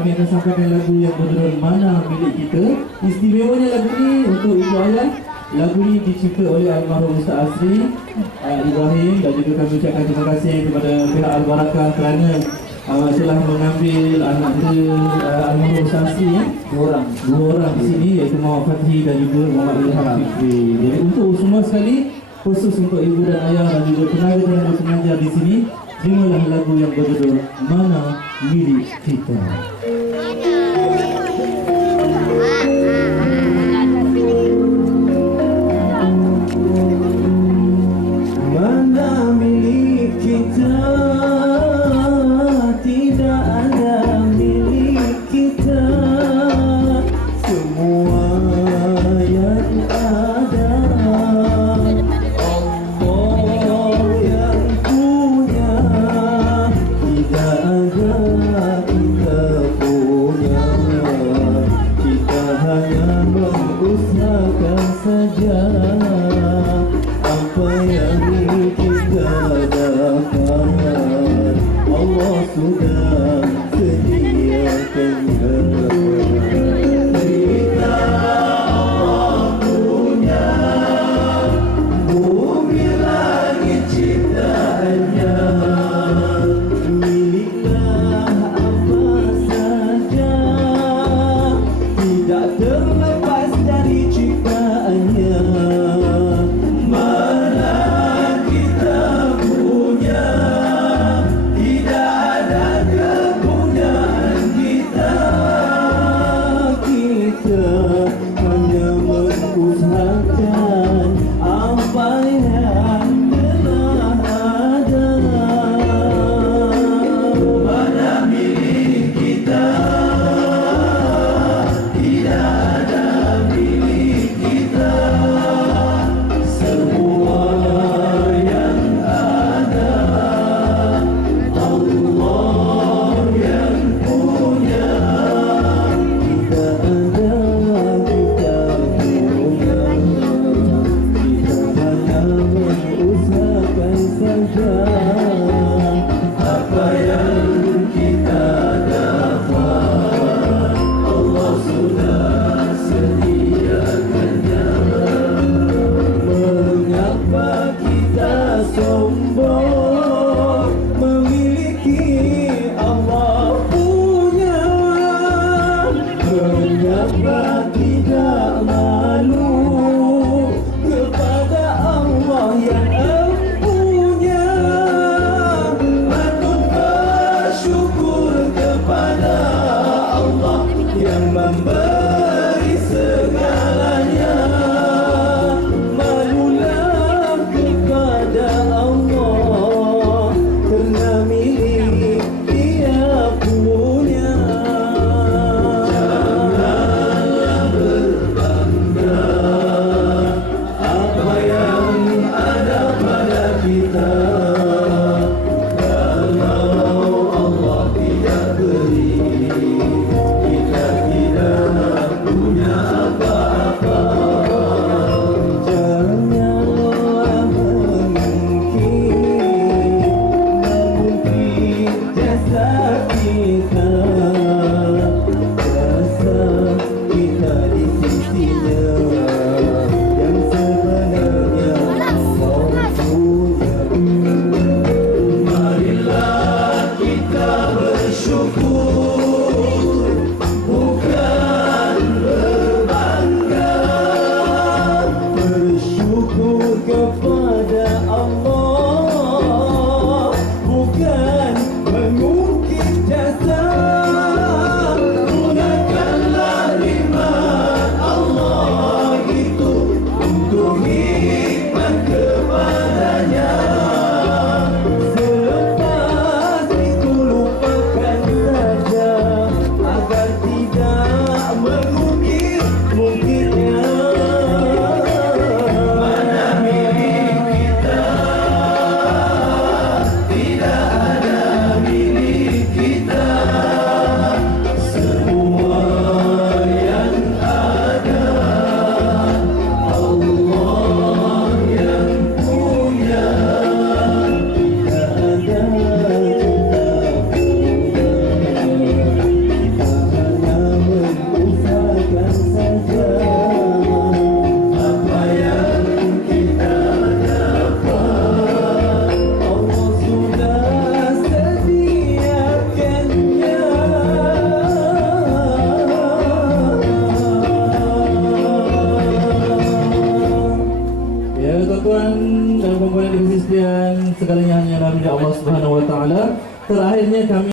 kami akan sampaikan lagu yang berjudul Mana Milik Kita. Istimewanya lagu ni untuk Ibu Ayah. Lagu ni dicipta oleh almarhum Ustaz Asri uh, Ibrahim dan juga kami ucapkan terima kasih kepada pihak Al-Barakah kerana uh, telah mengambil anak dia uh, almarhum Ustaz Asri ya. Dua orang. Dua orang di sini iaitu Muhammad Fathi dan juga Muhammad Ilham Fikri. Jadi untuk semua sekali khusus untuk ibu dan ayah dan juga tenaga-tenaga pengajar di sini terimalah lagu yang berjudul Mana Milik Kita. Mana Allah cool girlfriend. Segalanya hanya dalam Allah Subhanahu Wa Taala. Terakhirnya kami